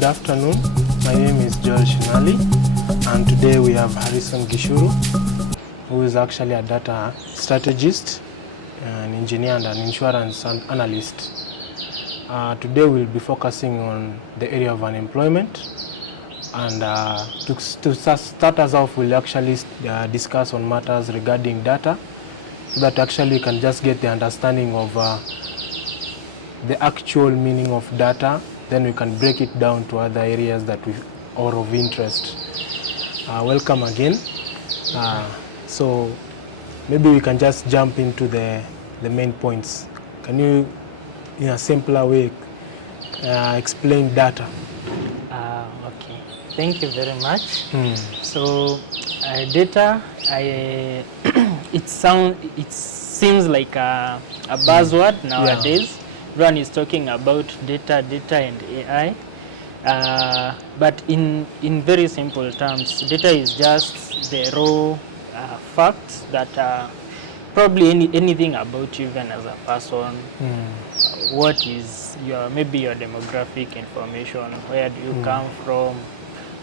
Good afternoon. My name is Shinali, and today we have Gichuru, who is actually a data strategist, an engineer and an insurance analyst. Today we'll be focusing on the area of unemployment, and to start us off, we'll actually discuss on matters regarding data, so that actually we can just get the understanding of the actual meaning of data. Then we can break it down to other areas that are of interest. Welcome again. So maybe we can just jump into the main points. Can you, in a simpler way, explain data? Okay, thank you very much. So data, it seems like a buzzword nowadays. Everyone is talking about data and AI, but in very simple terms, data is just the raw facts that are probably anything about you even as a person. What is maybe your demographic information, where do you come from,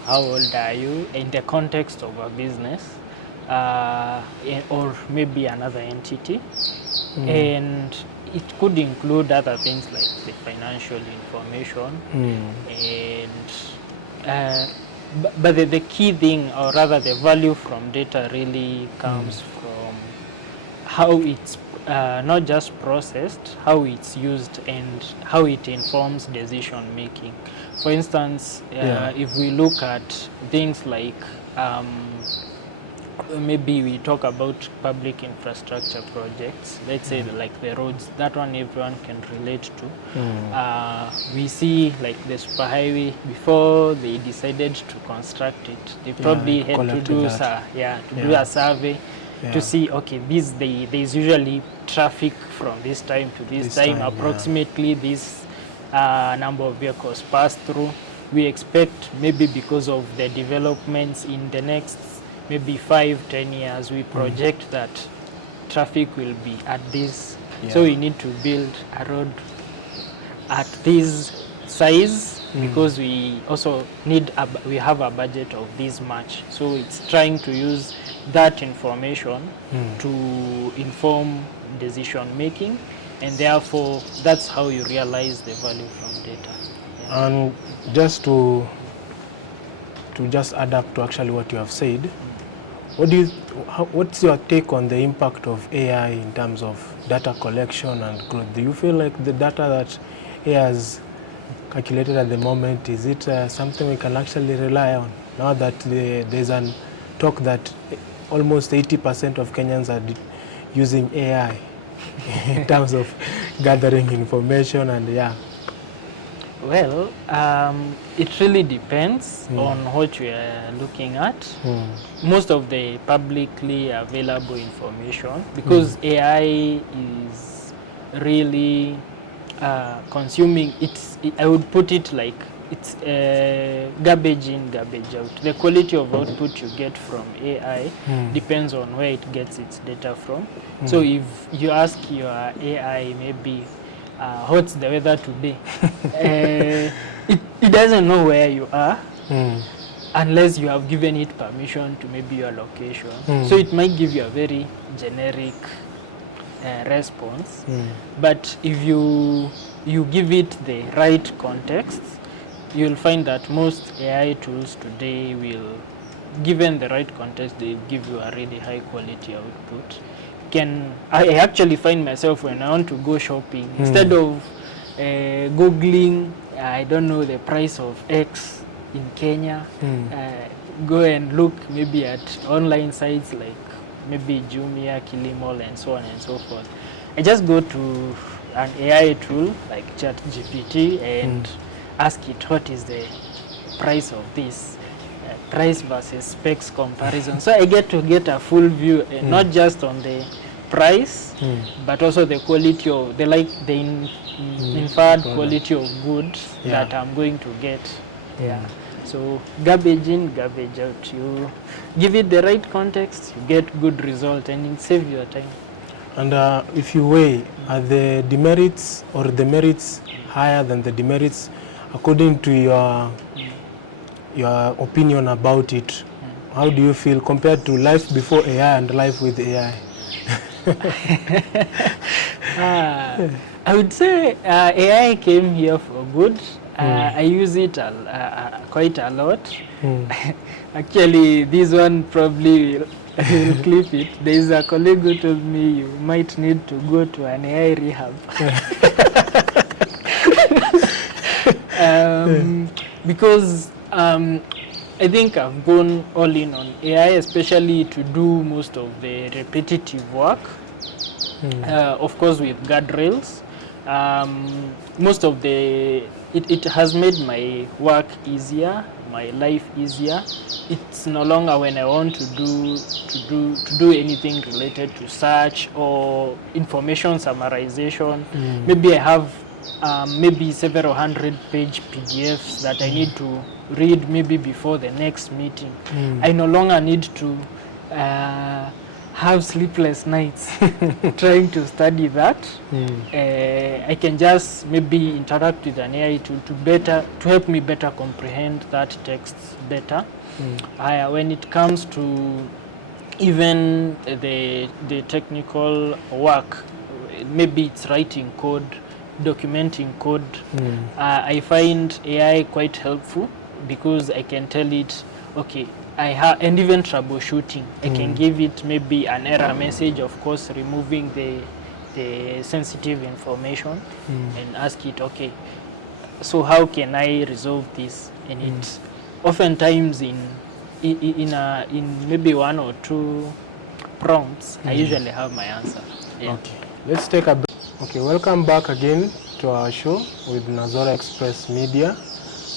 how old are you, in the context of a business, or maybe another entity. And it could include other things like the financial information, and but the key thing, or rather the value from data, really comes from how it's not just processed, how it's used, and how it informs decision making. For instance, if we look at things like maybe we talk about public infrastructure projects, let's say like the roads, that one everyone can relate to. We see like the superhighway, before they decided to construct it, they probably had to do a survey to see, okay, there's usually traffic from this time to this time, approximately this number of vehicles pass through. We expect, maybe because of the developments in the next maybe 5-10 years, we project that traffic will be at this. So we need to build a road at this size, because we also we have a budget of this much. So it's trying to use that information to inform decision making, and therefore that's how you realize the value from data. And just to just add up to actually what you have said, what's your take on the impact of AI in terms of data collection and growth? Do you feel like the data that AI has calculated at the moment, is it something we can actually rely on, now that there's a talk that almost 80% of Kenyans are using AI in terms of gathering information? And well, it really depends on what we are looking at. Most of the publicly available information, because AI is really consuming, I would put it like it's garbage in, garbage out. The quality of output you get from AI depends on where it gets its data from. So if you ask your AI maybe, what's the weather today? It doesn't know where you are unless you have given it permission to maybe your location. So it might give you a very generic response. But if you give it the right context, you'll find that most AI tools today will, given the right context, they give you a really high quality output. I actually find myself, when I want to go shopping, instead of Googling, I don't know, the price of X in Kenya, go and look maybe at online sites like maybe Jumia, Kilimall, and so on and so forth. I just go to an AI tool like ChatGPT and ask it, what is the price of this? Price versus specs comparison. So I get a full view, not just on the price, but also the quality of the inferred quality of goods that I'm going to get. So garbage in, garbage out. You give it the right context, you get good result, and it saves your time. And if you weigh, are the demerits or the merits higher than the demerits according to your opinion about it, how do you feel compared to life before AI and life with AI? I would say AI came here for good. I use it quite a lot. Actually, this one probably will clip it. There is a colleague who told me you might need to go to an AI rehab. Because I think I've gone all in on AI, especially to do most of the repetitive work. Of course, with guardrails. Most of it has made my work easier, my life easier. It's no longer when I want to do anything related to search or information summarization. Maybe I have maybe several hundred-page PDFs that I need to read maybe before the next meeting. I no longer need to have sleepless nights trying to study that. I can just maybe interact with an AI to help me better comprehend that text better. When it comes to even the technical work, maybe it's writing code, documenting code, I find AI quite helpful because I can tell it, okay, and even troubleshooting. I can give it maybe an error message, of course, removing the sensitive information, and ask it, okay, so how can I resolve this? And it oftentimes in maybe 1 or 2 prompts, I usually have my answer. Yeah. Okay, let's take a break. Okay, welcome back again to our show with NozaraExpress Media,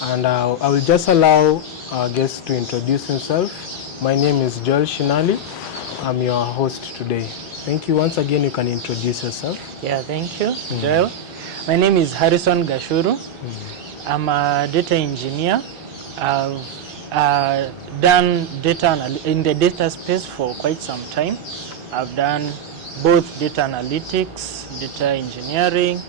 and I will just allow our guest to introduce himself. My name is Shinali. I'm your host today. Thank you once again. You can introduce yourself. Yeah, thank you, Joel. My name is Harrison Gachuru. I'm a data engineer. I've done data in the data space for quite some time. I've done both data analytics, data engineering,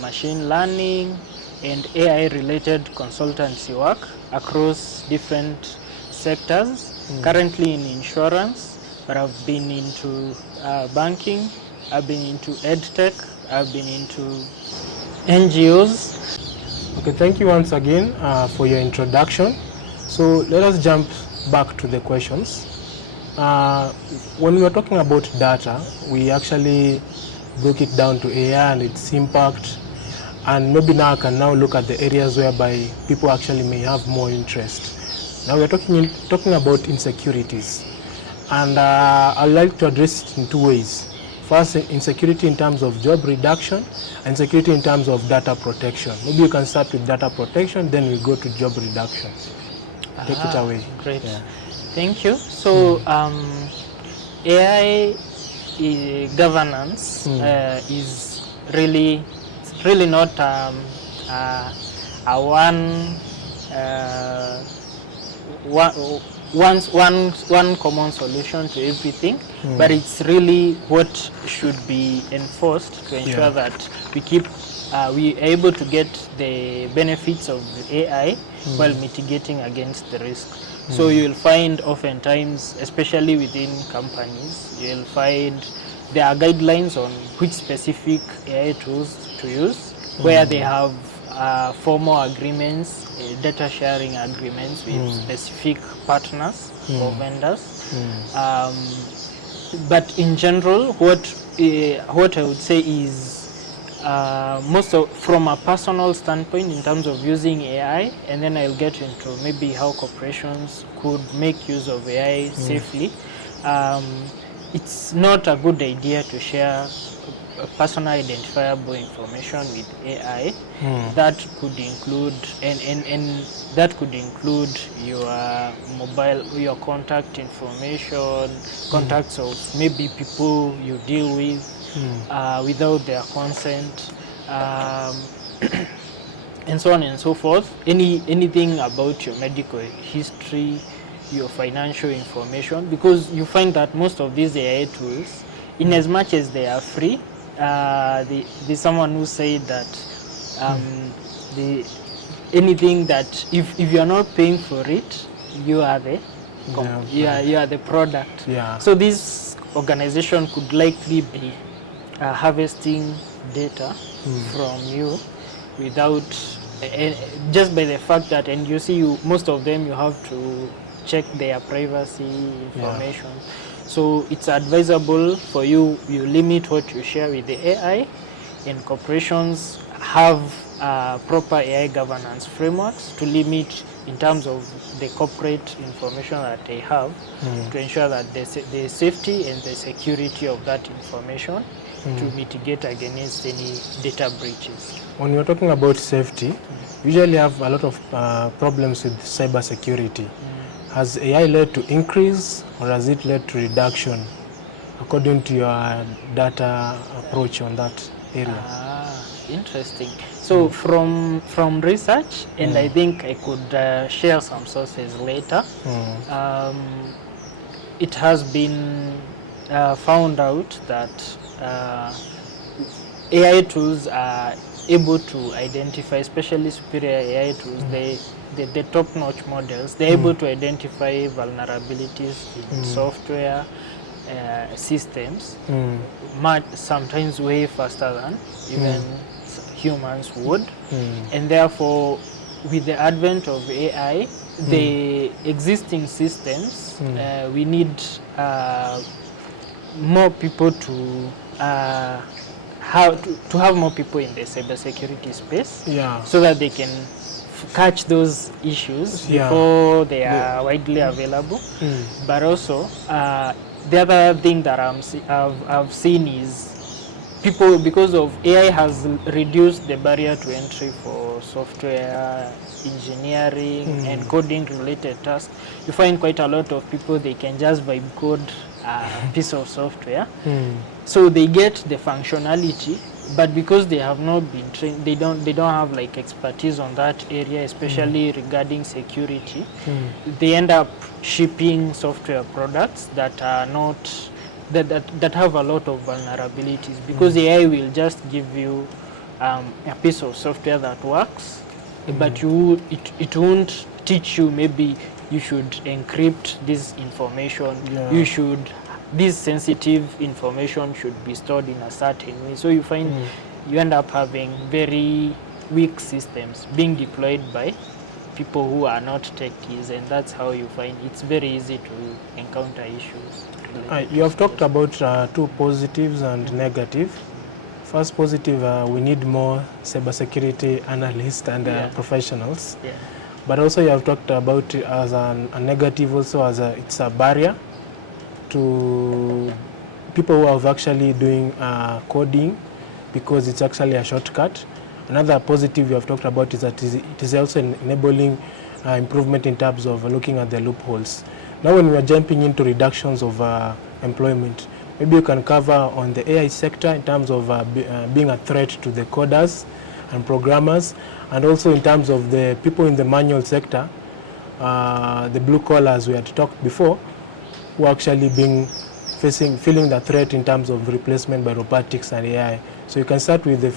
machine learning, and AI-related consultancy work across different sectors. Currently in insurance, but I've been into banking, I've been into EdTech, I've been into NGOs. Okay, thank you once again for your introduction. So let us jump back to the questions. When we are talking about data, we actually broke it down to AI and its impact. And maybe now I can now look at the areas whereby people actually may have more interest. Now we're talking about insecurities. And I'd like to address it in 2 ways. First, insecurity in terms of job reduction, and insecurity in terms of data protection. Maybe you can start with data protection, then we go to job reduction. Take it away. Great. Yeah. Thank you. So AI governance is really not a one common solution to everything, but it's really what should be enforced to ensure that we are able to get the benefits of the AI while mitigating against the risk. So you'll find oftentimes, especially within companies, you'll find there are guidelines on which specific AI tools to use, where they have formal agreements, data sharing agreements with specific partners or vendors. But in general, what I would say is from a personal standpoint in terms of using AI, and then I'll get into maybe how corporations could make use of AI safely. It's not a good idea to share personal identifiable information with AI. That could include that could include your mobile, your contact information, contacts of maybe people you deal with without their consent, and so on and so forth. Anything about your medical history, your financial information, because you find that most of these AI tools, in as much as they are free, there's someone who said that anything that if you are not paying for it, you are the you are the product. Yeah. So this organization could likely be harvesting data from you without just by the fact that, and you see, most of them you have to check their privacy information. So it's advisable for you limit what you share with the AI, and corporations have proper AI governance frameworks to limit in terms of the corporate information that they have to ensure that the safety and the security of that information to mitigate against any data breaches. When you're talking about safety, we usually have a lot of problems with cyber security. Has AI led to increase or has it led to reduction according to your data approach on that area? Interesting. So from research, and I think I could share some sources later, it has been found out that AI tools are able to identify, especially superior AI tools, the top-notch models, they're able to identify vulnerabilities in software systems, sometimes way faster than even humans would. And therefore, with the advent of AI, the existing systems, we need more people to have more people in the cybersecurity space, so that they can catch those issues before they are widely available. But also, the other thing that I've seen is people, because of AI has reduced the barrier to entry for software engineering and coding related tasks. You find quite a lot of people, they can just vibe code a piece of software. So they get the functionality, but because they have not been trained, they don't have like expertise on that area, especially regarding security. They end up shipping software products that are not that have a lot of vulnerabilities, because AI will just give you a piece of software that works, but it won't teach you maybe you should encrypt this information, this sensitive information should be stored in a certain way. So you find you end up having very weak systems being deployed by people who are not techies, and that's how you find it's very easy to encounter issues. You have talked about two positives and negative. First positive, we need more cybersecurity analysts and professionals. But also you have talked about it as a negative also, as it's a barrier to people who are actually doing coding, because it's actually a shortcut. Another positive you have talked about is that it is also enabling improvement in terms of looking at the loopholes. Now when we are jumping into reductions of employment, maybe you can cover on the AI sector in terms of being a threat to the coders and programmers, and also in terms of the people in the manual sector, the blue collars we had talked before, who are actually feeling the threat in terms of replacement by robotics and AI. So you can start with the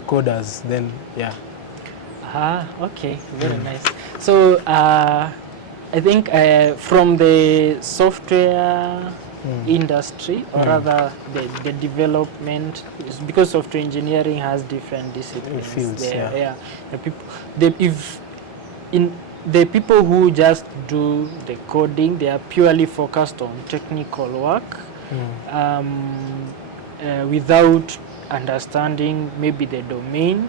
coders, then okay, very nice. So I think from the software industry, or rather the development, because software engineering has different disciplines. Fields, the people who just do the coding, they are purely focused on technical work, without understanding maybe the domain,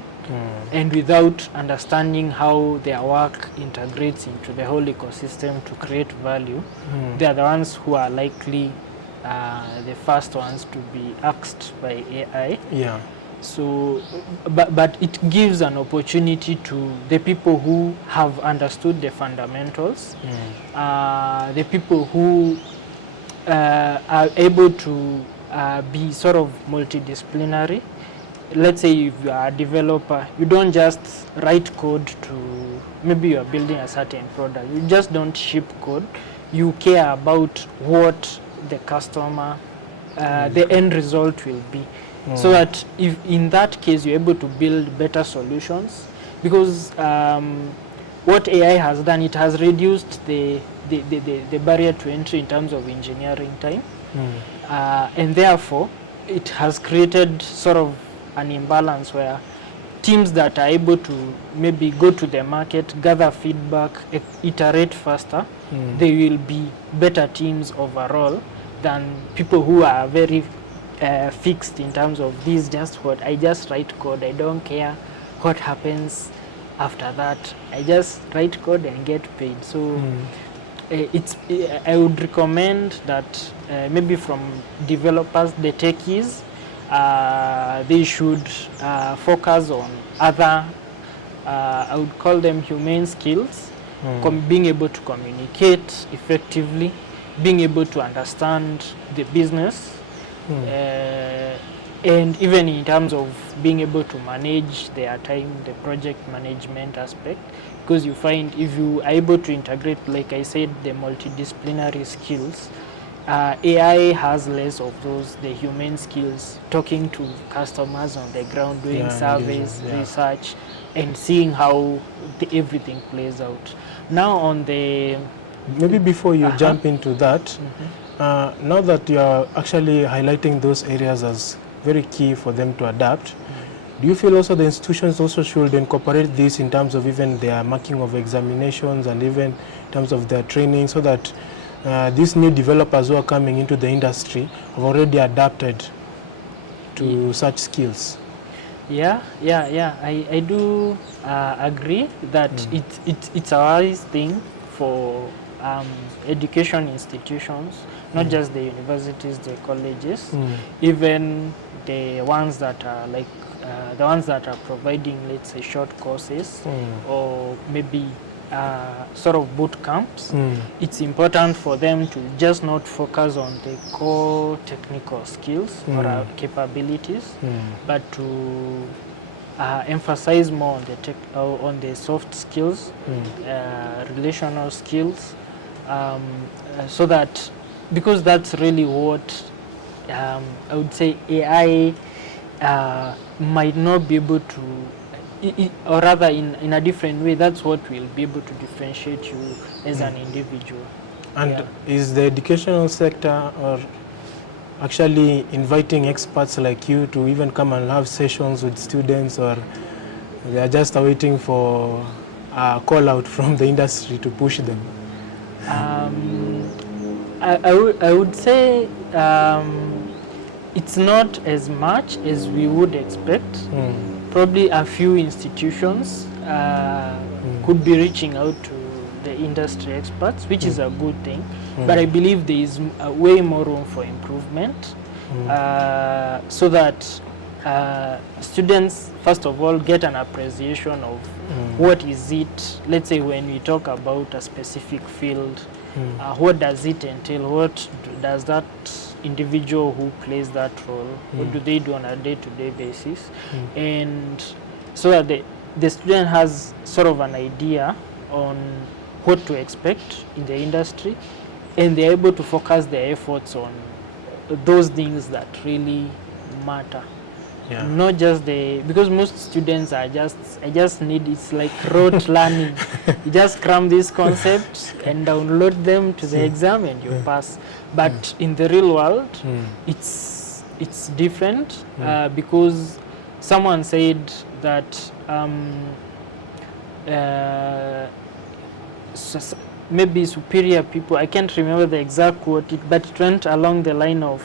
and without understanding how their work integrates into the whole ecosystem to create value. They are the ones who are likely the first ones to be axed by AI. So, but it gives an opportunity to the people who have understood the fundamentals, the people who are able to be sort of multidisciplinary. Let's say if you are a developer, you don't just write code to, maybe you are building a certain product, you just don't ship code, you care about what the customer, the end result will be. So that if in that case you're able to build better solutions, because what AI has done, it has reduced the barrier to entry in terms of engineering time, and therefore it has created sort of an imbalance where teams that are able to maybe go to the market, gather feedback, iterate faster, they will be better teams overall than people who are very fixed in terms of this just what I just write code, I don't care what happens after that, I just write code and get paid. So I would recommend that maybe from developers, the techies, they should focus on other, I would call them humane skills, being able to communicate effectively, being able to understand the business, and even in terms of being able to manage their time, the project management aspect, because you find if you are able to integrate, like I said, the multidisciplinary skills, AI has less of those, the human skills, talking to customers on the ground, doing surveys, research, and seeing how everything plays out. Now on the... Maybe before you jump into that, now that you are actually highlighting those areas as very key for them to adapt, do you feel also the institutions also should incorporate this in terms of even their marking of examinations and even in terms of their training, so that these new developers who are coming into the industry have already adapted to such skills? I do agree that it's a wise thing for education institutions, not just the universities, the colleges, even the ones that are like the ones that are providing, let's say, short courses or maybe sort of boot camps. It's important for them to just not focus on the core technical skills or capabilities, but to emphasize more on the soft skills, relational skills, so that, because that's really what I would say AI might not be able to, or rather in a different way, that's what will be able to differentiate you as an individual. And is the educational sector or actually inviting experts like you to even come and have sessions with students, or they are just waiting for a call out from the industry to push them? I would say it's not as much as we would expect. Probably a few institutions could be reaching out to the industry experts, which is a good thing. But I believe there is way more room for improvement, so that students, first of all, get an appreciation of what is it, let's say when we talk about a specific field, what does it entail, what does that individual who plays that role, what do they do on a day-to-day basis, and so that the student has sort of an idea on what to expect in the industry, and they're able to focus their efforts on those things that really matter. Not just because most students are I just need, it's like rote learning. You just cram these concepts and download them to the exam and you pass. But in the real world, it's different, because someone said that maybe superior people, I can't remember the exact quote, but it went along the line of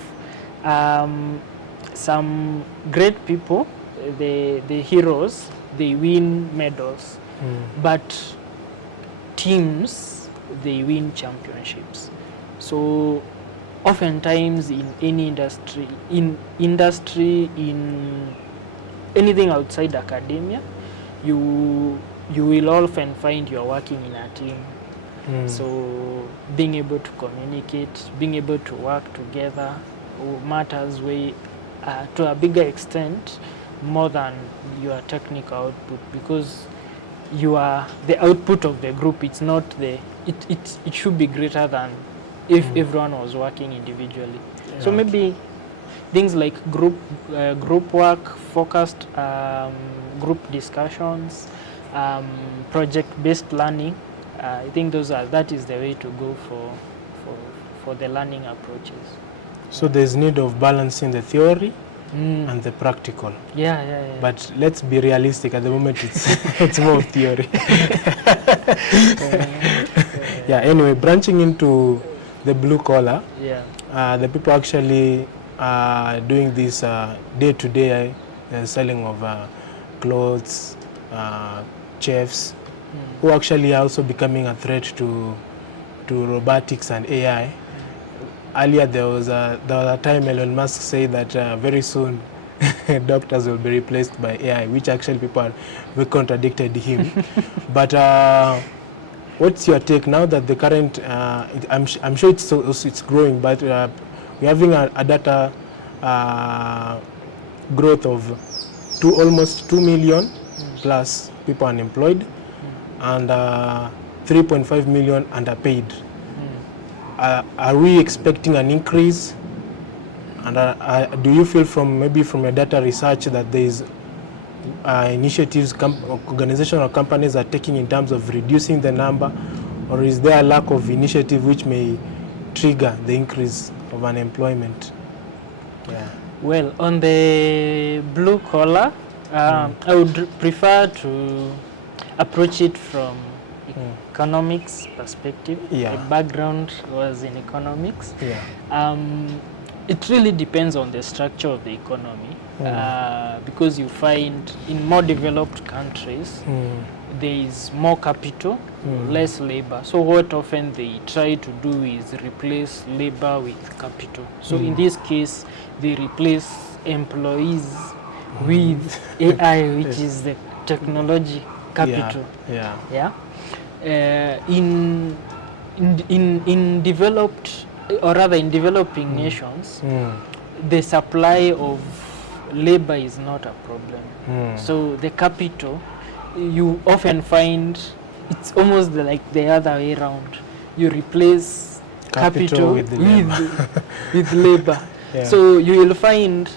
some great people, the heroes, they win medals, but teams, they win championships. So oftentimes in any industry, in anything outside academia, you will often find you're working in a team. So being able to communicate, being able to work together matters way to a bigger extent more than your technical output, because you are the output of the group. It's not it should be greater than if everyone was working individually. So maybe things like group work, focused group discussions, project-based learning. I think that is the way to go for the learning approaches. So there's need of balancing the theory and the practical. Yeah. But let's be realistic. At the moment, it's more of theory. Yeah. Anyway, branching into the blue collar. Yeah. The people actually doing this day-to-day selling of clothes, chefs, who actually are also becoming a threat to robotics and AI. Earlier there was a time Elon Musk said that very soon doctors will be replaced by AI, which actually we contradicted him. But what's your take now that the current, I'm sure it's growing, but we're having a data growth of almost 2 million plus people unemployed and 3.5 million underpaid. Are we expecting an increase? And do you feel from your data research that there is initiatives organizations or companies are taking in terms of reducing the number, or is there a lack of initiative which may trigger the increase of unemployment? Yeah. Well, on the blue collar, I would prefer to approach it from economics perspective. Yeah. My background was in economics. Yeah. It really depends on the structure of the economy, because you find in more developed countries there is more capital, less labor. So what often they try to do is replace labor with capital. So in this case, they replace employees with AI, which is the technology capital. Yeah. In developed, or rather in developing nations, the supply of labor is not a problem. So the capital, you often find it's almost like the other way around. You replace capital with labor. Yeah. So you will find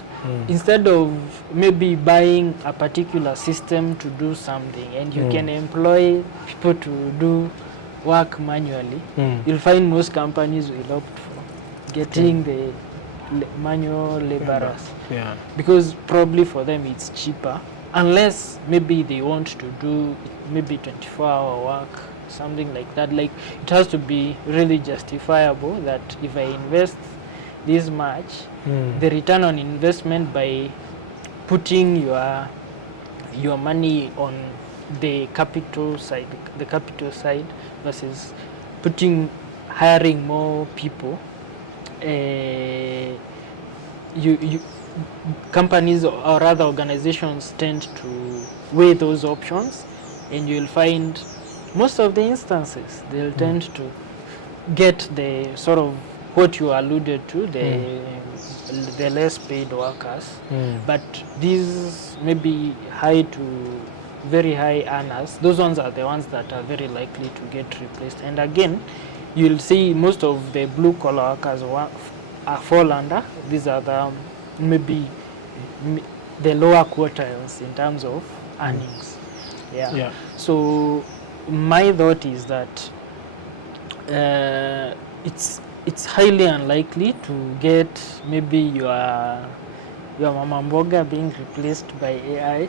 instead of maybe buying a particular system to do something, and you can employ people to do work manually, you'll find most companies will opt for getting the manual laborers. Yeah. Because probably for them it's cheaper, unless maybe they want to do maybe 24-hour work, something like that. Like, it has to be really justifiable that if I invest this much, the return on investment by putting your money on the capital side versus hiring more people, companies or rather organizations tend to weigh those options, and you'll find most of the instances they'll tend to get the sort of what you alluded to, the less paid workers. But these maybe high to very high earners, those ones are the ones that are very likely to get replaced. And again, you'll see most of the blue collar workers fall under these are the maybe the lower quartiles in terms of earnings. Yeah. So my thought is that it's highly unlikely to get maybe your mama mboga being replaced by AI,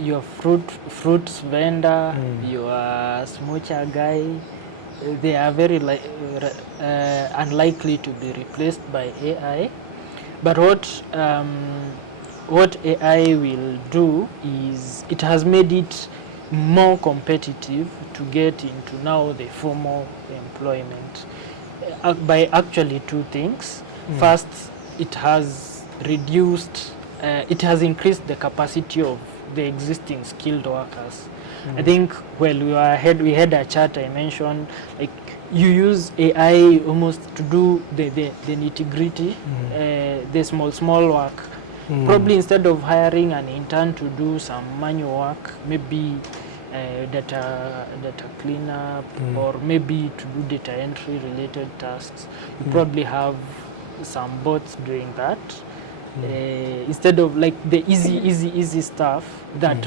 your fruits vendor, your smocha guy. They are very unlikely to be replaced by AI. But what AI will do is it has made it more competitive to get into now the formal employment by actually two things. First, it has increased the capacity of the existing skilled workers. I think we had a chart I mentioned, like you use AI almost to do the nitty-gritty, the small work. Probably instead of hiring an intern to do some manual work, maybe data cleanup, or maybe to do data entry related tasks, you probably have some bots doing that. Instead of like the easy stuff that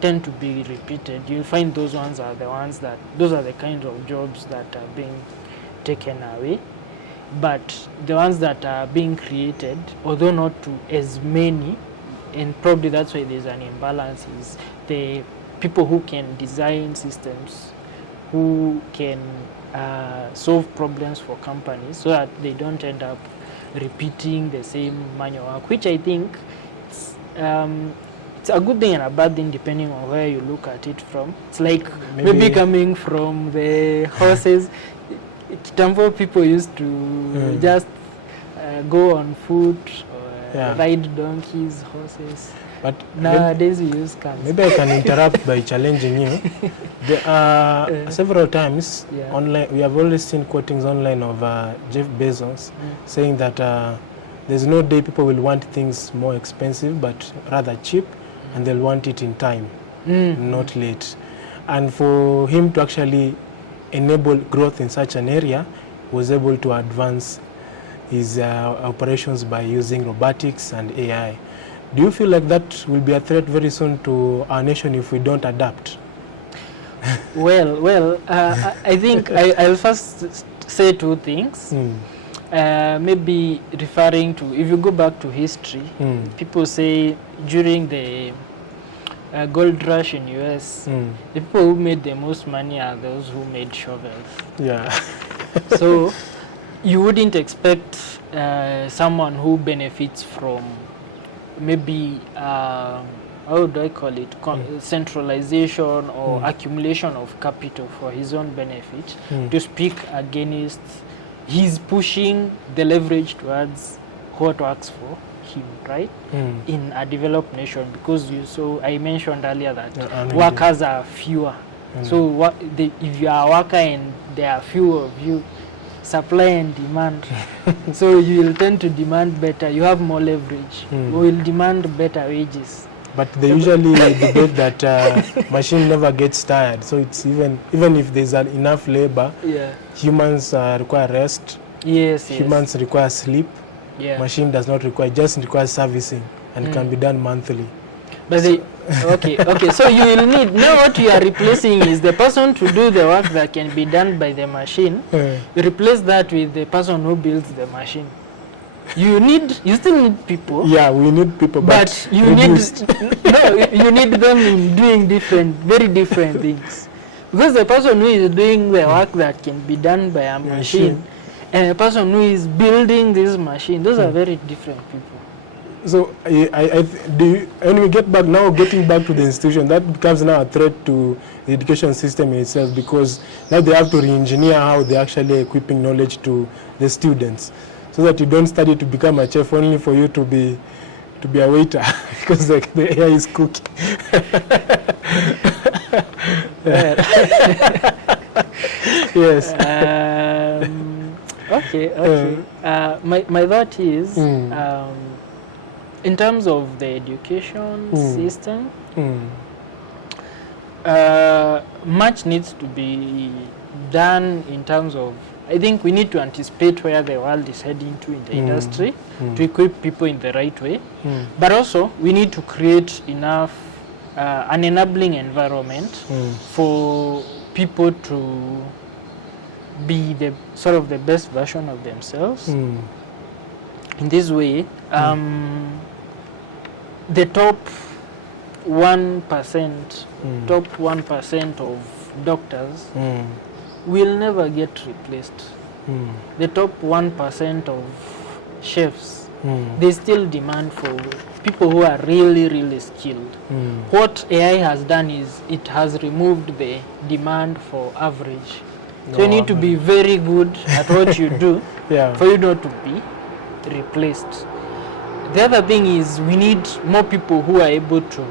tend to be repeated, you'll find those are the kinds of jobs that are being taken away. But the ones that are being created, although not to as many, and probably that's why there's an imbalance, is the people who can design systems, who can solve problems for companies so that they don't end up repeating the same manual work, which I think it's a good thing and a bad thing depending on where you look at it from. It's like maybe coming from the horses. Kitambo people used to just go on foot or ride donkeys, horses. But nowadays we use cars. Maybe I can interrupt by challenging you. There are several times online, we have always seen quotings online of Jeff Bezos saying that there's no day people will want things more expensive but rather cheap, and they'll want it in time, not late. And for him to actually enable growth in such an area, was able to advance his operations by using robotics and AI. Do you feel like that will be a threat very soon to our nation if we don't adapt? Well, I think I'll first say two things. Maybe referring to, if you go back to history, people say during the gold rush in US, the people who made the most money are those who made shovels. Yeah. So you wouldn't expect someone who benefits from maybe how do I call it, centralization or accumulation of capital for his own benefit to speak against. He's pushing the leverage towards what works for him, right? In a developed nation, because I mentioned earlier that workers are fewer. So if you are a worker and there are fewer of you, supply and demand. So you will tend to demand better. You have more leverage. You will demand better wages. But they usually debate that machine never gets tired. So it's even if there's enough labor, humans require rest. Humans require sleep. Machine does not require, just requires servicing, and can be done monthly. But okay. So you will need, now what you are replacing is the person to do the work that can be done by the machine. You replace that with the person who builds the machine. You still need people. Yeah, we need people, but you you need them in doing very different things. Because the person who is doing the work that can be done by a machine and the person who is building this machine, those are very different people. So when we get back now, getting back to the institution, that becomes now a threat to the education system in itself, because now they have to re-engineer how they're actually equipping knowledge to the students, so that you don't study to become a chef only for you to be a waiter because the AI is cooking. Yes. Okay. My thought is, in terms of the education system, much needs to be done in terms of, I think we need to anticipate where the world is heading to in the industry to equip people in the right way. But also we need to create enough an enabling environment for people to be the sort of the best version of themselves. In this way, the top 1% of doctors will never get replaced. The top 1% of chefs, they still demand for people who are really, really skilled. What AI has done is it has removed the demand for average. So you need to be very good at what you do for you not to be replaced. The other thing is we need more people who are able to...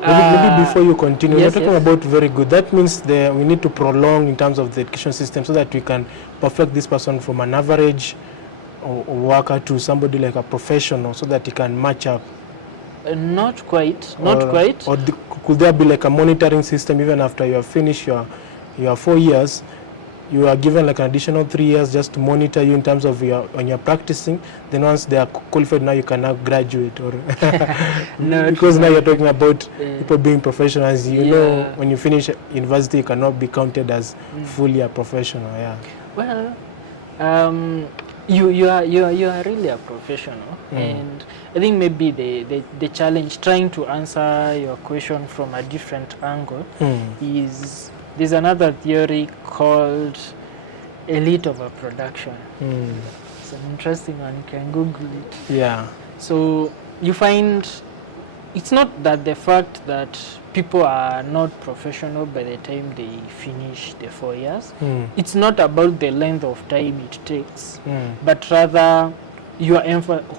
maybe before you continue, you're talking about very good. That means we need to prolong in terms of the education system so that we can perfect this person from an average worker to somebody like a professional, so that he can match up. Not quite. Or could there be like a monitoring system even after you have finished your 4 years? you are given like an additional 3 years just to monitor you in terms of when you're practicing. Then once they are qualified, now you can now graduate, or No, because now no. you're talking about people being professionals. You know, when you finish university, you cannot be counted as fully a professional. Yeah. Well, you are really a professional, and I think maybe the challenge trying to answer your question from a different angle is there's another theory called elite overproduction. It's an interesting one. You can Google it. Yeah. So you find it's not that the fact that people are not professional by the time they finish the 4 years. It's not about the length of time it takes, but rather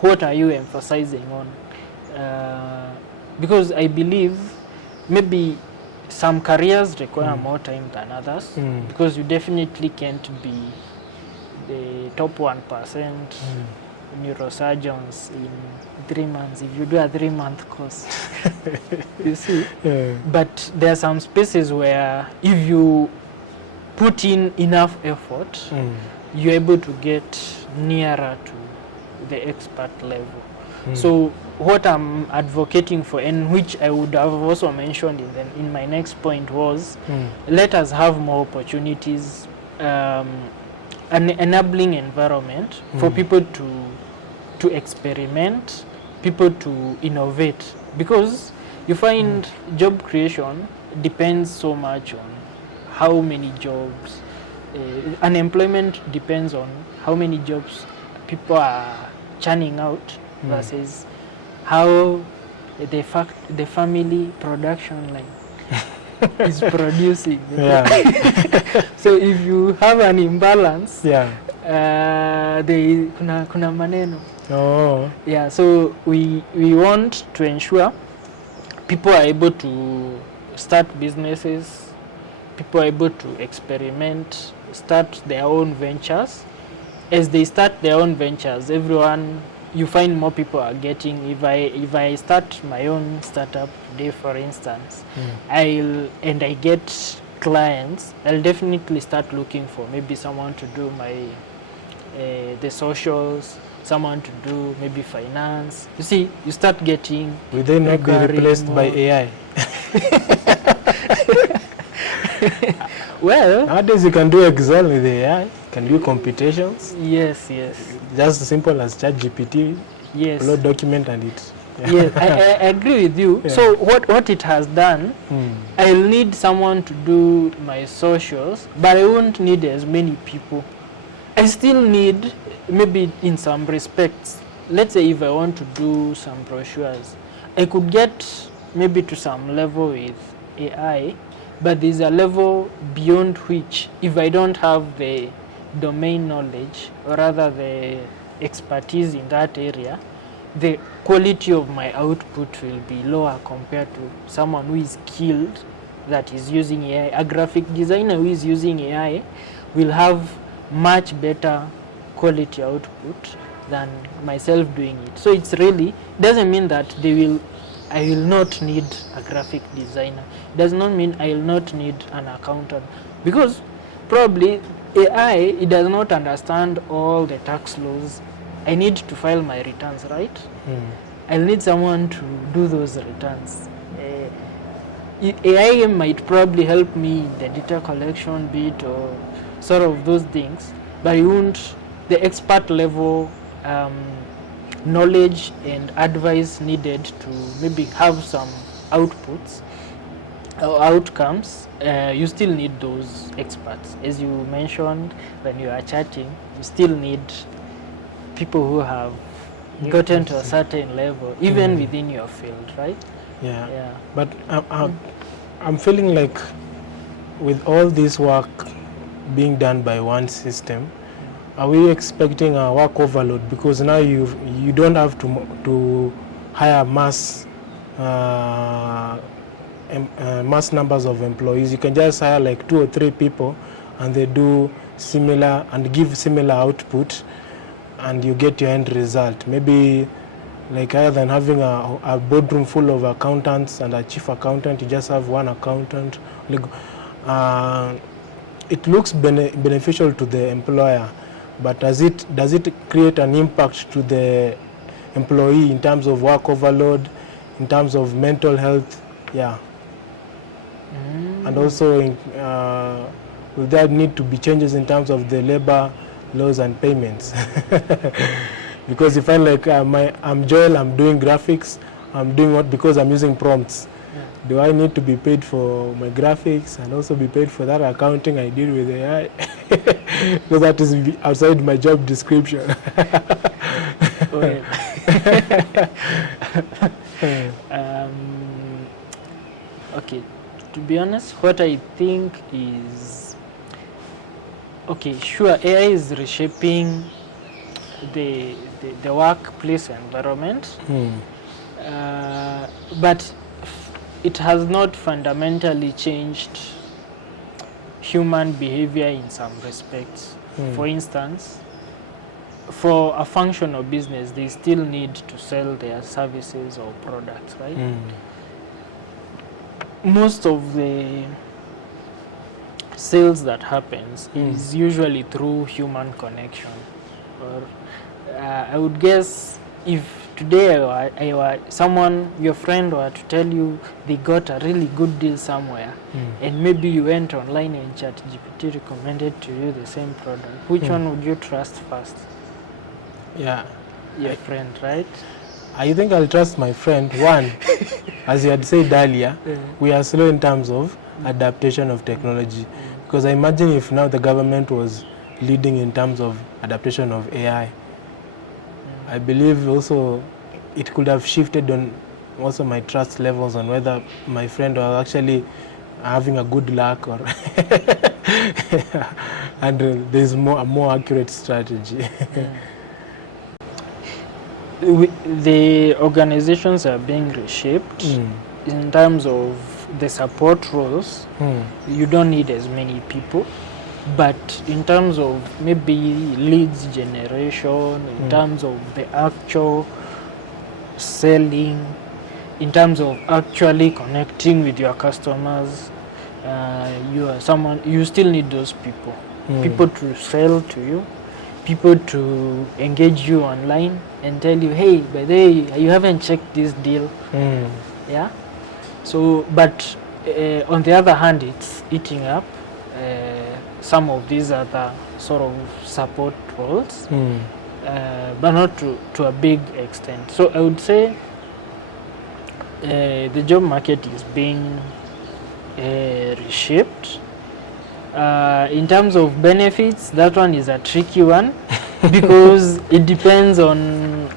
what are you emphasizing on? Because I believe maybe some careers require more time than others, because you definitely can't be the top 1% neurosurgeons in 3 months if you do a 3-month course. You see? But there are some spaces where if you put in enough effort, you're able to get nearer to the expert level. So what I'm advocating for, and which I would have also mentioned in my next point, was let us have more opportunities, an enabling environment for people to experiment, people to innovate, because you find job creation depends so much on how many jobs, unemployment depends on how many jobs people are churning out versus how the family production line is producing. So if you have an imbalance, kuna maneno. Yeah, so we want to ensure people are able to start businesses, people are able to experiment, start their own ventures. As they start their own ventures, you find more people are getting. If I start my own startup today, for instance, I get clients, I'll definitely start looking for maybe someone to do the socials, someone to do maybe finance. You see, you start getting. Will they not be replaced by AI? Well, nowadays you can do Excel with AI. You can do computations. Yes. Just as simple as ChatGPT. Yes. Upload document and it. Yes, I agree with you. So what it has done, I'll need someone to do my socials, but I won't need as many people. I still need, maybe in some respects, let's say if I want to do some brochures, I could get maybe to some level with AI, but there's a level beyond which, if I don't have the domain knowledge, or rather the expertise in that area, the quality of my output will be lower compared to someone who is skilled that is using AI. A graphic designer who is using AI will have much better quality output than myself doing it. So it's really doesn't mean that I will not need a graphic designer. It does not mean I will not need an accountant, because probably AI, it does not understand all the tax laws. I need to file my returns, right? I'll need someone to do those returns. AI might probably help me in the data collection bit or sort of those things, but it won't, the expert level knowledge and advice needed to maybe have some outputs or outcomes, you still need those experts. As you mentioned when you are chatting, you still need people who have gotten to a certain level, even within your field, right? Yeah. But I'm feeling like with all this work being done by one system, are we expecting a work overload? Because now you don't have to hire mass numbers of employees. You can just hire like 2 or 3 people, and they do similar and give similar output, and you get your end result. Maybe like rather than having a boardroom full of accountants and a chief accountant, you just have one accountant. it looks beneficial to the employer, but does it create an impact to the employee in terms of work overload, in terms of mental health? Yeah. And also will there need to be changes in terms of the labor laws and payments? Because if I'm like I'm Joel, I'm doing graphics, I'm doing what because I'm using prompts. Do I need to be paid for my graphics and also be paid for that accounting I did with AI? Because that is outside my job description. Okay, to be honest, what I think is, okay, sure, AI is reshaping the workplace environment, but it has not fundamentally changed human behavior in some respects. For instance, for a functional business, they still need to sell their services or products, right? Most of the sales that happens is usually through human connection. Or I would guess if today someone, your friend, were to tell you they got a really good deal somewhere, and maybe you went online and ChatGPT recommended to you the same product, which one would you trust first? Yeah. Your friend, right? I think I'll trust my friend. One, as you had said earlier, we are slow in terms of adaptation of technology. Because I imagine if now the government was leading in terms of adaptation of AI, I believe also it could have shifted on also my trust levels on whether my friend was actually having a good luck or and there's a more accurate strategy. The organizations are being reshaped in terms of the support roles. You don't need as many people, but in terms of maybe leads generation, in terms of the actual selling, in terms of actually connecting with your customers, you still need those people. People to sell to you, people to engage you online and tell you, hey, by the way, you haven't checked this deal. Yeah. So, but on the other hand, it's eating up some of these other sort of support roles, but not to a big extent. So I would say the job market is being reshaped. In terms of benefits, that one is a tricky one because it depends on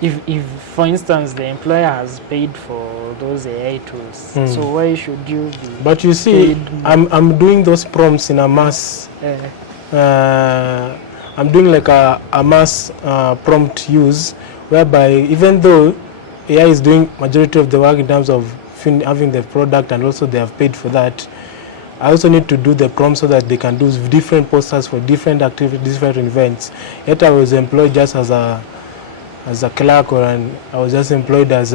if for instance the employer has paid for those AI tools. So why should you be? But you see, I'm doing those prompts in a mass. I'm doing like a mass prompt use, whereby even though AI is doing majority of the work in terms of having the product and also they have paid for that, I also need to do the prompt so that they can do different posters for different activities, different events. Yet I was employed just as a clerk, or I was just employed as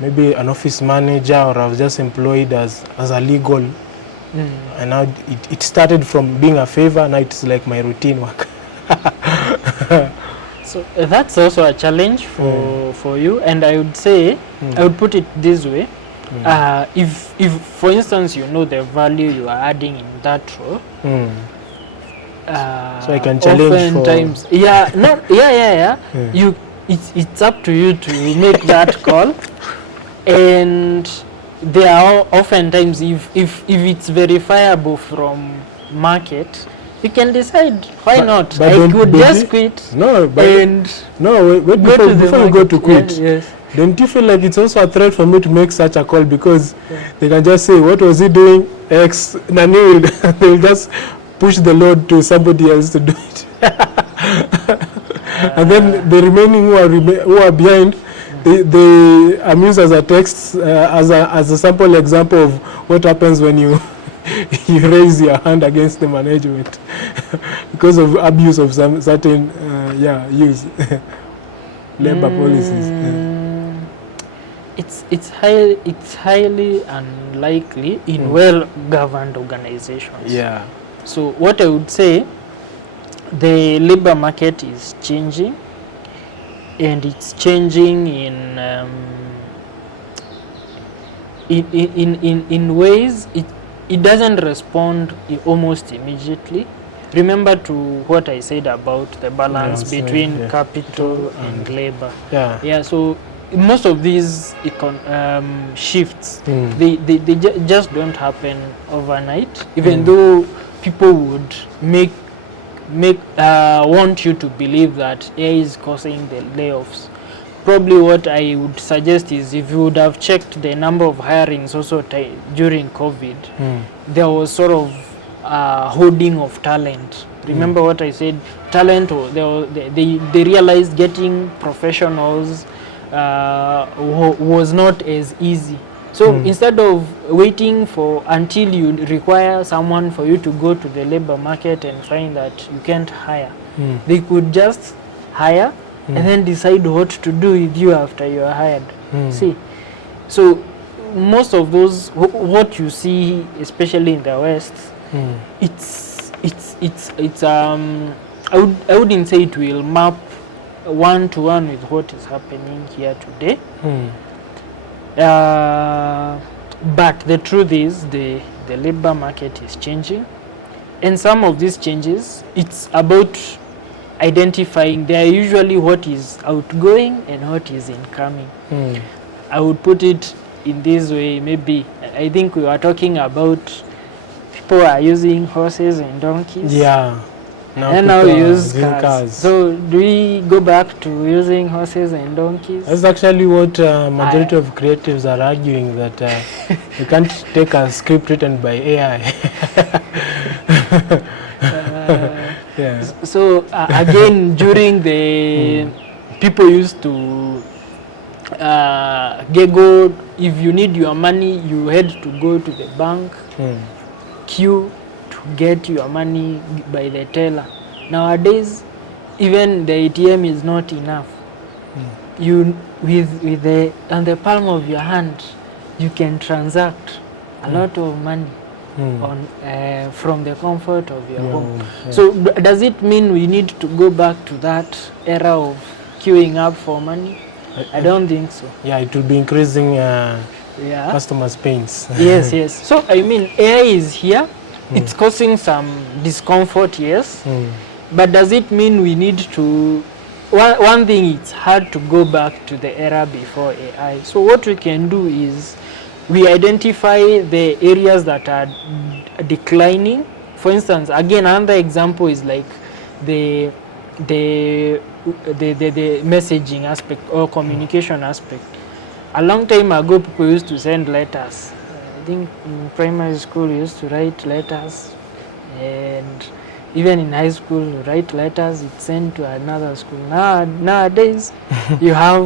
maybe an office manager, or I was just employed as a legal. And now it started from being a favor, now it's like my routine work. So that's also a challenge for you, and I would say, I would put it this way. If for instance you know the value you are adding in that role, so I can challenge oftentimes it's up to you to make that call. And there are oftentimes, if it's verifiable from market, you can decide why not. But I could just quit. Wait before you go to quit. Yes. Don't you feel like it's also a threat for me to make such a call, because they can just say, what was he doing? X, Nani they'll just push the load to somebody else to do it. And then the remaining who are behind, they are used as a text, as a sample example of what happens when you raise your hand against the management because of abuse of some certain labor policies. It's highly unlikely in well-governed organizations. Yeah. So what I would say, the labor market is changing, and it's changing in ways it doesn't respond almost immediately. Remember to what I said about the balance between capital and labor. Yeah. So most of these shifts, they just don't happen overnight, even though people would want you to believe that AI is causing the layoffs. Probably what I would suggest is, if you would have checked the number of hirings also during COVID, there was sort of hoarding of talent. Remember what I said? Talent, they realized getting professionals was not as easy. So instead of waiting until you require someone for you to go to the labor market and find that you can't hire, they could just hire and then decide what to do with you after you are hired. See, so most of those, what you see, especially in the West, it's I wouldn't say it will map one-to-one with what is happening here today. But the truth is, the labor market is changing, and some of these changes, it's about identifying. They are usually what is outgoing and what is incoming. I would put it in this way. Maybe I think we were talking about people are using horses and donkeys. Yeah. Now we use cars. So do we go back to using horses and donkeys? That's actually what majority of creatives are arguing, that you can't take a script written by AI. So again, during the people used to go, if you need your money, you had to go to the bank, queue to get your money by the teller. Nowadays, even the ATM is not enough. You with on the palm of your hand, you can transact a lot of money from the comfort of your home. So does it mean we need to go back to that era of queuing up for money? I don't think so. Yeah, it will be increasing customers' pains. Yes. So I mean, AI is here. It's causing some discomfort, yes. But does it mean we need to... One thing, it's hard to go back to the era before AI. So what we can do is we identify the areas that are declining. For instance, again, another example is like the messaging aspect or communication aspect. A long time ago, people used to send letters. I think in primary school we used to write letters, and even in high school you write letters, it's sent to another school. Nowadays you have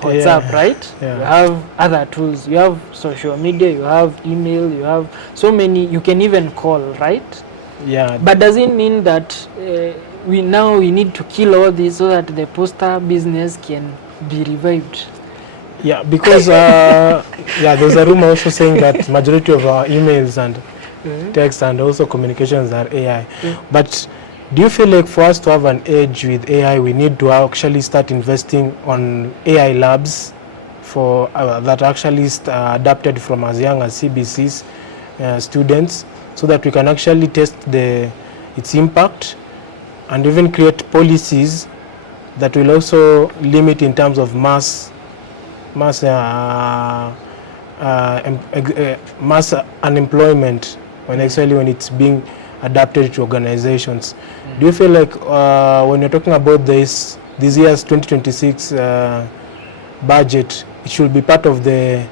WhatsApp, right? You have other tools, you have social media, you have email, you have so many, you can even call, right? But does it mean that we need to kill all this so that the poster business can be revived? Yeah, because there's a rumor also saying that majority of our emails and text and also communications are AI. But do you feel like for us to have an edge with AI, we need to actually start investing on AI labs for that actually adapted from as young as CBC's students, so that we can actually test its impact and even create policies that will also limit in terms of mass unemployment when it's being adapted to organizations. Do you feel like when you're talking about this year's 2026 budget, it should be part of the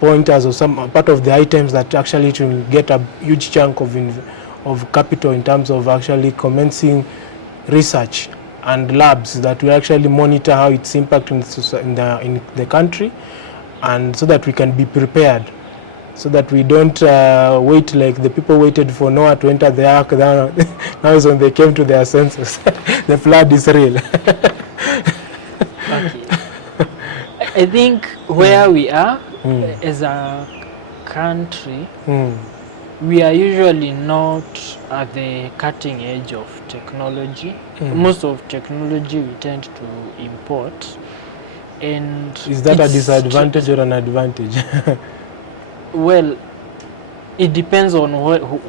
pointers or some part of the items that actually it will get a huge chunk of capital in terms of actually commencing research and labs that will actually monitor how it's impacting in the country, and so that we can be prepared, so that we don't wait like the people waited for Noah to enter the ark. Now is when they came to their senses. The flood is real. Okay. I think where we are as a country, we are usually not at the cutting edge of technology. Most of technology we tend to import. And is that a disadvantage or an advantage? Well, it depends on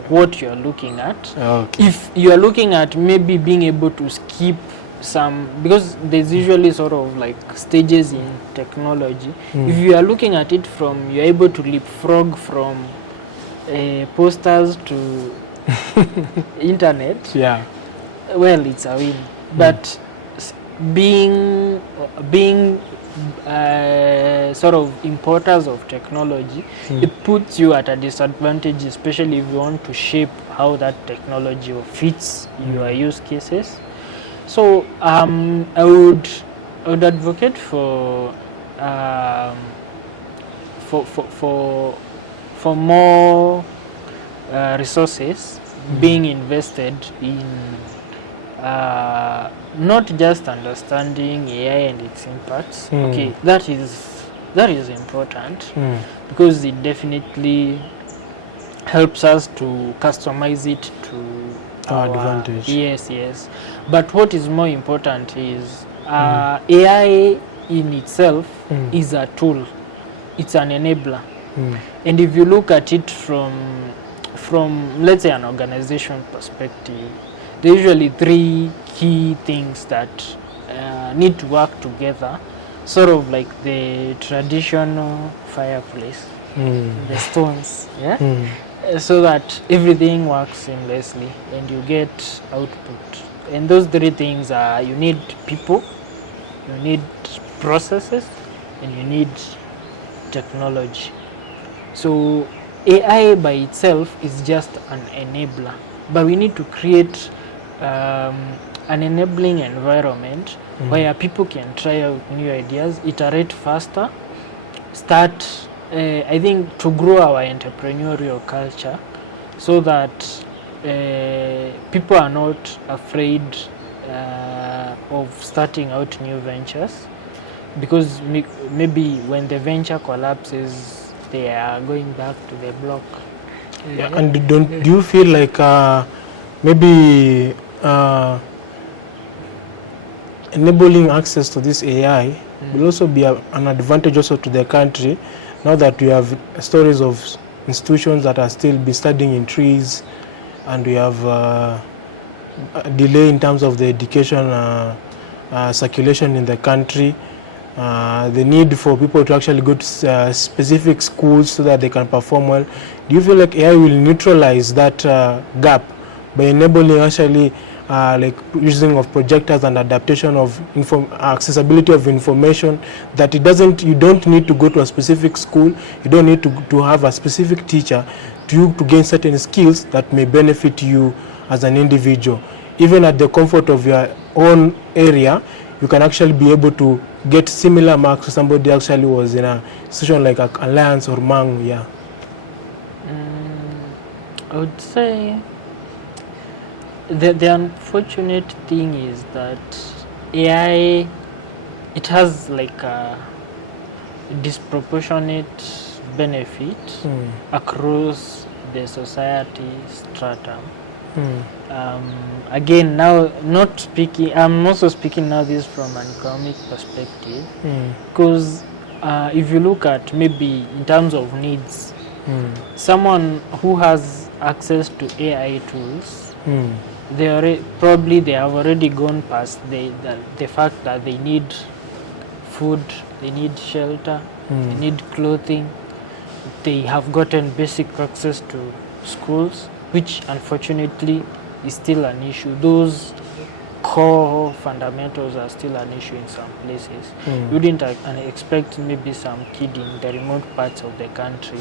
what you are looking at. Okay. If you are looking at maybe being able to skip some, because there's usually sort of like stages in technology. If you are looking at it from, you're able to leapfrog from posters to internet, Yeah. well, it's a win. But being sort of importers of technology, it puts you at a disadvantage, especially if you want to shape how that technology fits your use cases. So I would advocate for more resources being invested in not just understanding AI and its impacts. Okay, that is important because it definitely helps us to customize it to our advantage. Yes. But what is more important is AI in itself is a tool. It's an enabler. And if you look at it from let's say an organization perspective, there are usually three key things that need to work together, sort of like the traditional fireplace, the stones, so that everything works seamlessly and you get output. And those three things are, you need people, you need processes, and you need technology. So AI by itself is just an enabler, but we need to create an enabling environment where people can try out new ideas, iterate faster, start, I think, to grow our entrepreneurial culture so that people are not afraid of starting out new ventures, because maybe when the venture collapses, they are going back to the block. Yeah. And do you feel like maybe enabling access to this AI will also be an advantage also to the country, now that we have stories of institutions that are still be studying in trees, and we have a delay in terms of the education circulation in the country. The need for people to actually go to specific schools so that they can perform well. Do you feel like AI will neutralize that gap by enabling actually like using of projectors and adaptation of accessibility of information, that you don't need to go to a specific school, you don't need to have a specific teacher to gain certain skills that may benefit you as an individual. Even at the comfort of your own area, you can actually be able to get similar marks to somebody actually was in a situation like Alliance or Mangu. Yeah. I would say the unfortunate thing is that AI, it has like a disproportionate benefit across the society stratum. Again, now I'm also speaking now this from an economic perspective, because if you look at maybe in terms of needs, someone who has access to AI tools, they have already gone past the fact that they need food, they need shelter, they need clothing, they have gotten basic access to schools, which unfortunately is still an issue. Those core fundamentals are still an issue in some places. You wouldn't expect maybe some kid in the remote parts of the country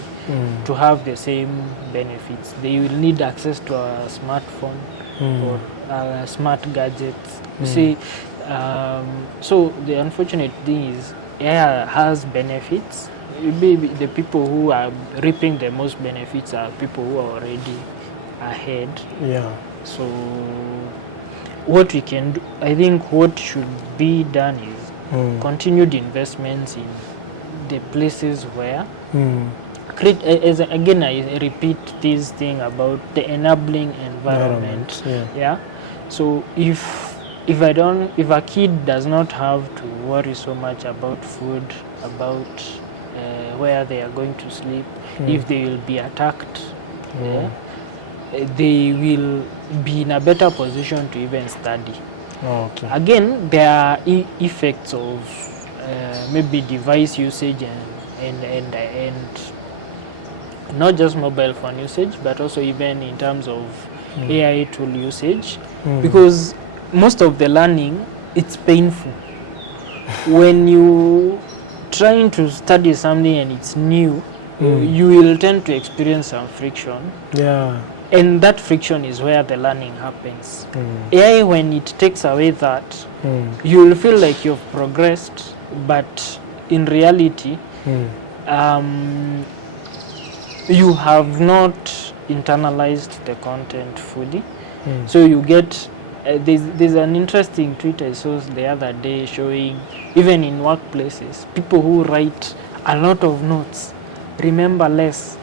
to have the same benefits. They will need access to a smartphone or smart gadgets. You see, so the unfortunate thing is AI has benefits. Maybe the people who are reaping the most benefits are people who are already ahead. Yeah. So what we can do, I think what should be done is continued investments in the places where create again I repeat this thing about the enabling environment. Yeah. So if a kid does not have to worry so much about food, about where they are going to sleep, if they will be attacked, they will be in a better position to even study. Again, there are effects of maybe device usage and not just mobile phone usage, but also even in terms of AI tool usage, because most of the learning, it's painful. When you trying to study something and it's new, you will tend to experience some friction. And that friction is where the learning happens. AI, when it takes away that, you will feel like you've progressed, but in reality, you have not internalized the content fully. So you get, there's an interesting tweet I saw the other day showing, even in workplaces, people who write a lot of notes remember less.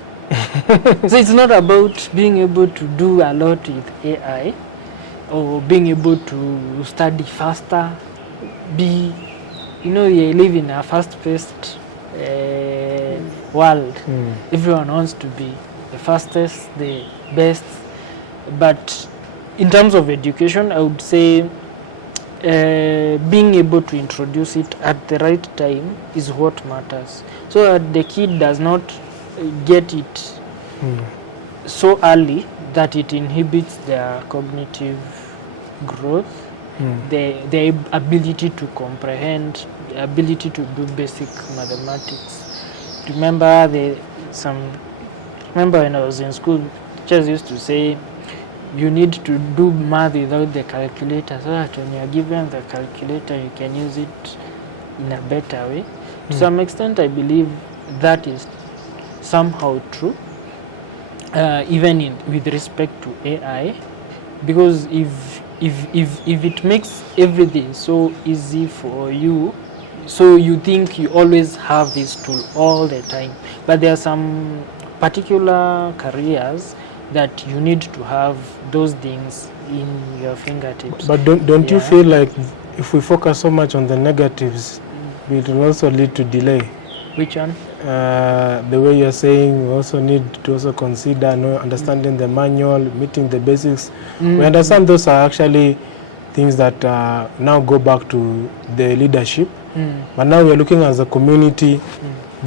So it's not about being able to do a lot with AI or being able to study faster. You live in a fast-paced world. Everyone wants to be the fastest, the best. But in terms of education, I would say being able to introduce it at the right time is what matters. So that the kid does not get it so early that it inhibits their cognitive growth, their ability to comprehend, the ability to do basic mathematics. Remember when I was in school, teachers used to say you need to do math without the calculator, so that when you are given the calculator, you can use it in a better way. To some extent, I believe that is somehow true, even with respect to AI, because if it makes everything so easy for you, so you think you always have this tool all the time, but there are some particular careers that you need to have those things in your fingertips. But don't you feel like if we focus so much on the negatives, it will also lead to delay? Which one? The way you're saying, we also need to also consider understanding the manual, meeting the basics. We understand those are actually things that now go back to the leadership. But now we're looking as a community,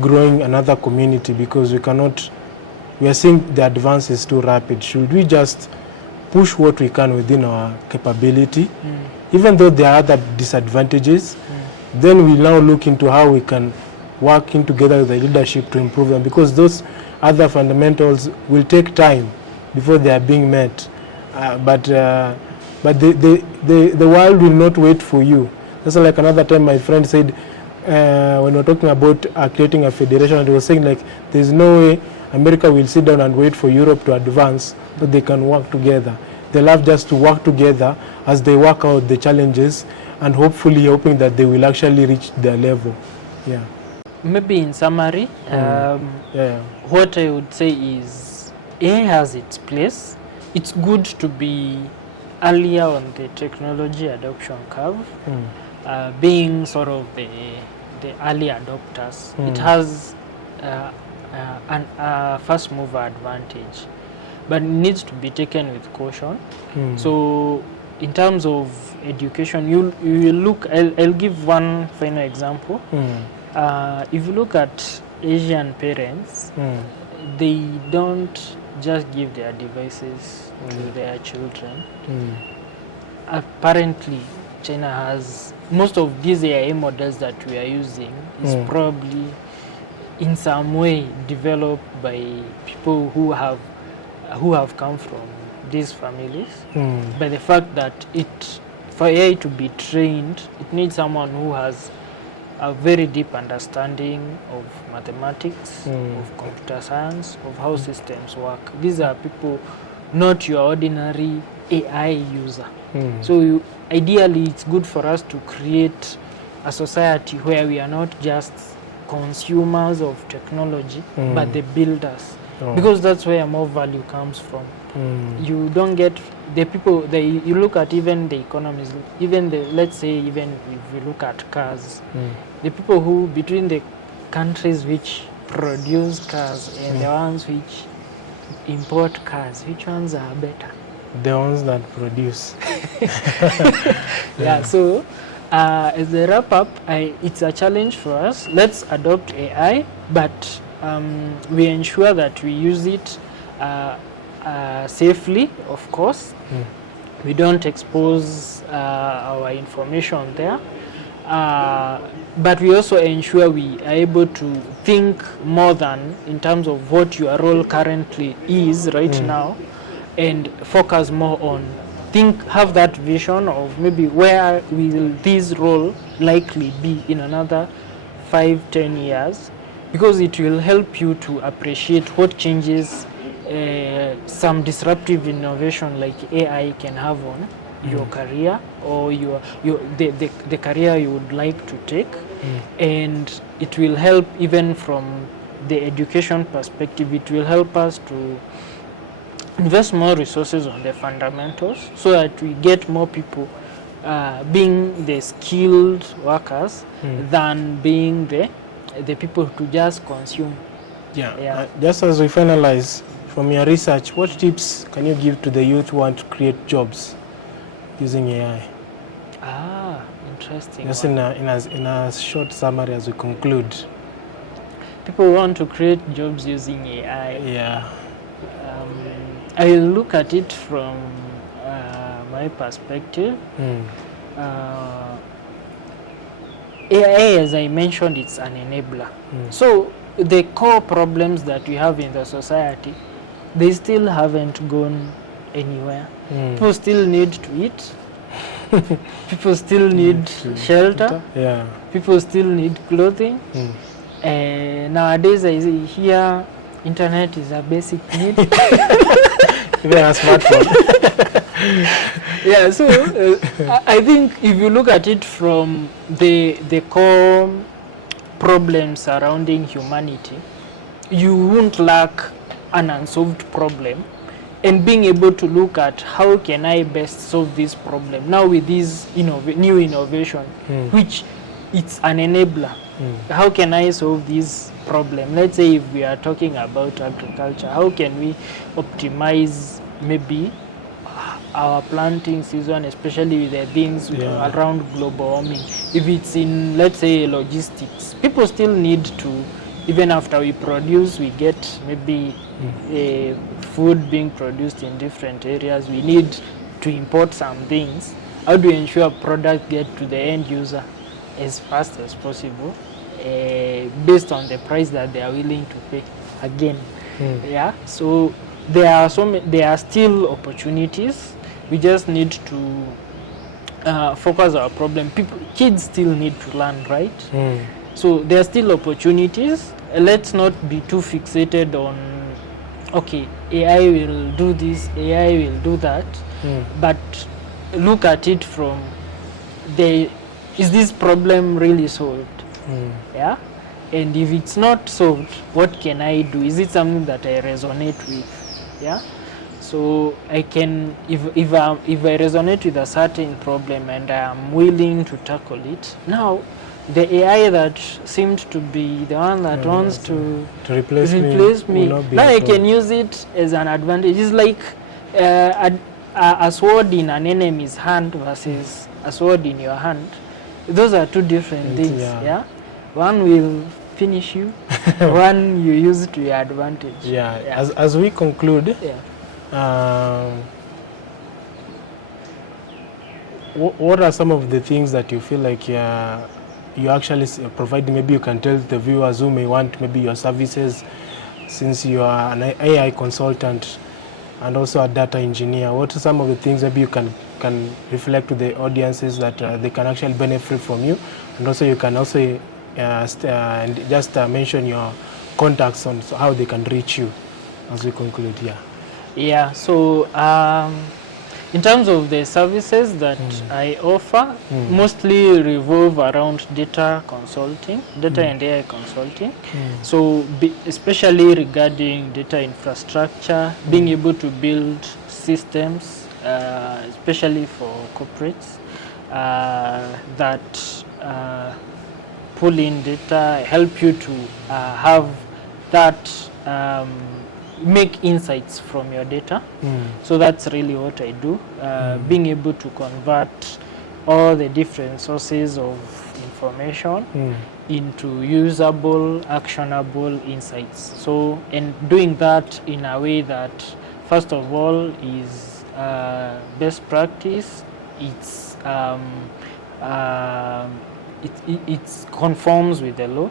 growing another community, because we are seeing the advance is too rapid. Should we just push what we can within our capability, even though there are other disadvantages, then we now look into how we can working together with the leadership to improve them, because those other fundamentals will take time before they are being met. But the world will not wait for you. That's like another time my friend said, when we were talking about creating a federation, he was saying like there's no way America will sit down and wait for Europe to advance, but they can work together. They'll have just to work together as they work out the challenges, and hopefully hoping that they will actually reach their level. Maybe in summary, what I would say is AI has its place. It's good to be earlier on the technology adoption curve, being sort of the early adopters. It has a first mover advantage, but it needs to be taken with caution. So in terms of education, you will look, I'll give one final example. If you look at Asian parents, they don't just give their devices to their children. Apparently, China has most of these AI models that we are using is probably in some way developed by people who have come from these families. By the fact that for AI to be trained, it needs someone who has a very deep understanding of mathematics, of computer science, of how systems work. These are people, not your ordinary AI user. So ideally, it's good for us to create a society where we are not just consumers of technology, but the builders. Oh. Because that's where more value comes from. You don't get the people, you look at even the economies, even the, let's say, even if we look at cars, the people who, between the countries which produce cars and the ones which import cars, which ones are better? The ones that produce. Yeah, so as a wrap up, it's a challenge for us. Let's adopt AI, but we ensure that we use it safely, of course. We don't expose our information there. But we also ensure we are able to think more than in terms of what your role currently is right now, and focus more on have that vision of maybe where will this role likely be in another 5-10 years, because it will help you to appreciate what changes some disruptive innovation like AI can have on your career, or the career you would like to take. And it will help, even from the education perspective, it will help us to invest more resources on the fundamentals so that we get more people being the skilled workers than being the people to just consume. Just as we finalize, from your research, what tips can you give to the youth who want to create jobs using AI? Interesting. Just in a short summary as we conclude. People want to create jobs using AI. Yeah. I will look at it from my perspective. AI, as I mentioned, it's an enabler. So the core problems that we have in the society, they still haven't gone anywhere. People still need to eat. People still need shelter. Yeah. People still need clothing. Nowadays, I hear internet is a basic need. Even a smartphone. Yeah, so I think if you look at it from the core problems surrounding humanity, you won't lack an unsolved problem, and being able to look at how can I best solve this problem now with this new innovation, which it's an enabler. How can I solve this problem? Let's say if we are talking about agriculture, how can we optimize maybe our planting season, especially with the things around global warming? If it's in, let's say, logistics, people still need to, even after we produce, we get maybe food being produced in different areas, we need to import some things. How do we ensure products get to the end user as fast as possible, based on the price that they are willing to pay again? So there are still opportunities. We just need to focus our problem. Kids still need to learn, right? So there are still opportunities. Let's not be too fixated on, okay, AI will do this, AI will do that, but look at it from is this problem really solved? And if it's not solved, what can I do? Is it something that I resonate with? So I can, if I resonate with a certain problem and I am willing to tackle it, now the AI that seemed to be the one that wants to replace me, now I can use it as an advantage. It's like a sword in an enemy's hand versus a sword in your hand. Those are two different things. One will finish you, one you use to your advantage. As we conclude, what are some of the things that you feel like you actually provide? Maybe you can tell the viewers who may want maybe your services, since you are an AI consultant and also a data engineer. What are some of the things maybe you can reflect to the audiences that they can actually benefit from you? And also you can also just mention your contacts on how they can reach you as we conclude. So In terms of the services that I offer, mostly revolve around data consulting, data and AI consulting. So especially regarding data infrastructure, being able to build systems, especially for corporates, that pull in data, help you to have that make insights from your data. So that's really what I do, being able to convert all the different sources of information into usable, actionable insights. So, and doing that in a way that, first of all, is best practice. It's it conforms with the law,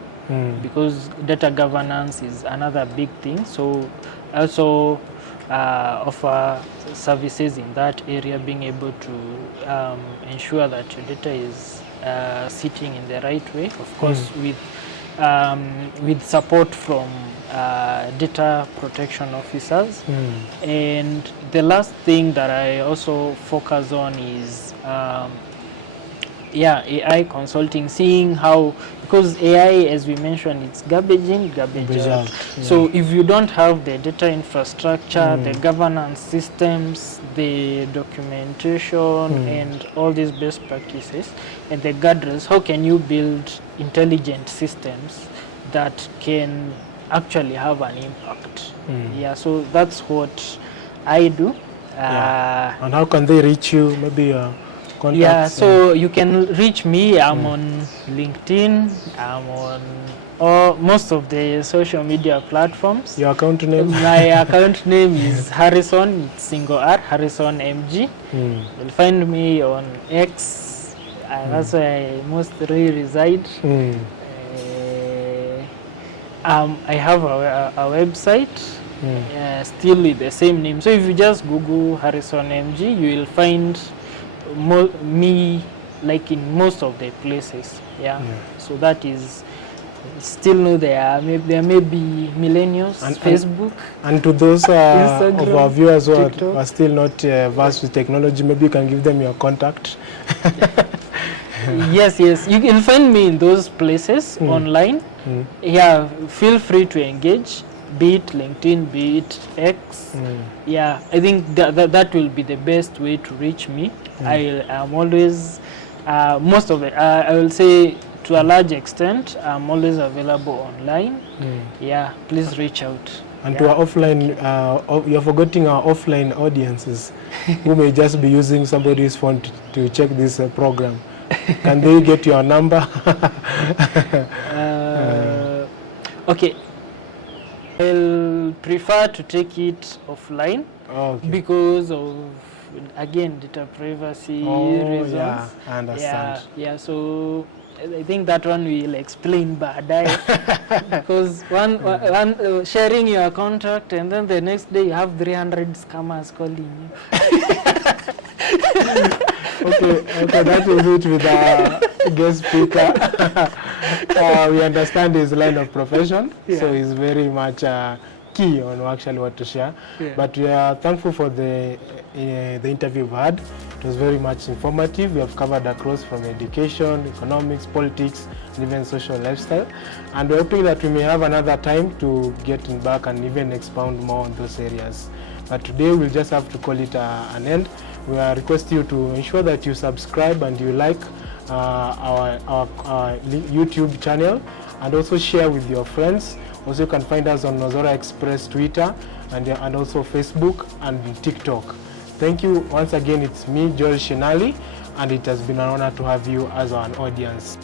because data governance is another big thing. So I also offer services in that area, being able to ensure that your data is sitting in the right way, of course, with support from data protection officers. And the last thing that I also focus on is AI consulting, seeing how, because AI, as we mentioned, it's garbage in, garbage out. So if you don't have the data infrastructure, the governance systems, the documentation, and all these best practices, and the guardrails, how can you build intelligent systems that can actually have an impact? So that's what I do. And how can they reach you? Maybe contacts? So you can reach me. I'm on LinkedIn. I'm on most of the social media platforms. Your account name? My account name is Harrison, it's single R, Harrison MG. You'll find me on X. That's where I mostly reside. I have a website, still with the same name. So if you just Google Harrison MG, you will find me like in most of the places. So that is still no there may be millennials and Facebook, and to those of our viewers who are still not versed with technology, maybe you can give them your contact. Yes, you can find me in those places online. Feel free to engage, be it LinkedIn, be it X. I think that will be the best way to reach me. I am always, most of it, I will say to a large extent, I'm always available online. Please reach out. And to our offline, you're forgetting our offline audiences who may just be using somebody's phone to check this program. Can they get your number? Okay. I'll prefer to take it offline because of, again, data privacy reasons. I understand. So I think that one we'll explain badai, because one sharing your contract and then the next day you have 300 scammers calling you. Okay, that is it with our guest speaker. We understand his line of profession, so he's very much key on actually what to share. But we are thankful for the interview we've had. It was very much informative. We have covered across from education, economics, politics, and even social lifestyle. And we're hoping that we may have another time to get back and even expound more on those areas. But today we'll just have to call it an end. We request you to ensure that you subscribe and you like our YouTube channel, and also share with your friends. Also, you can find us on NozaraExpress Twitter and also Facebook and TikTok. Thank you once again. It's me, Shinali, and it has been an honor to have you as our audience.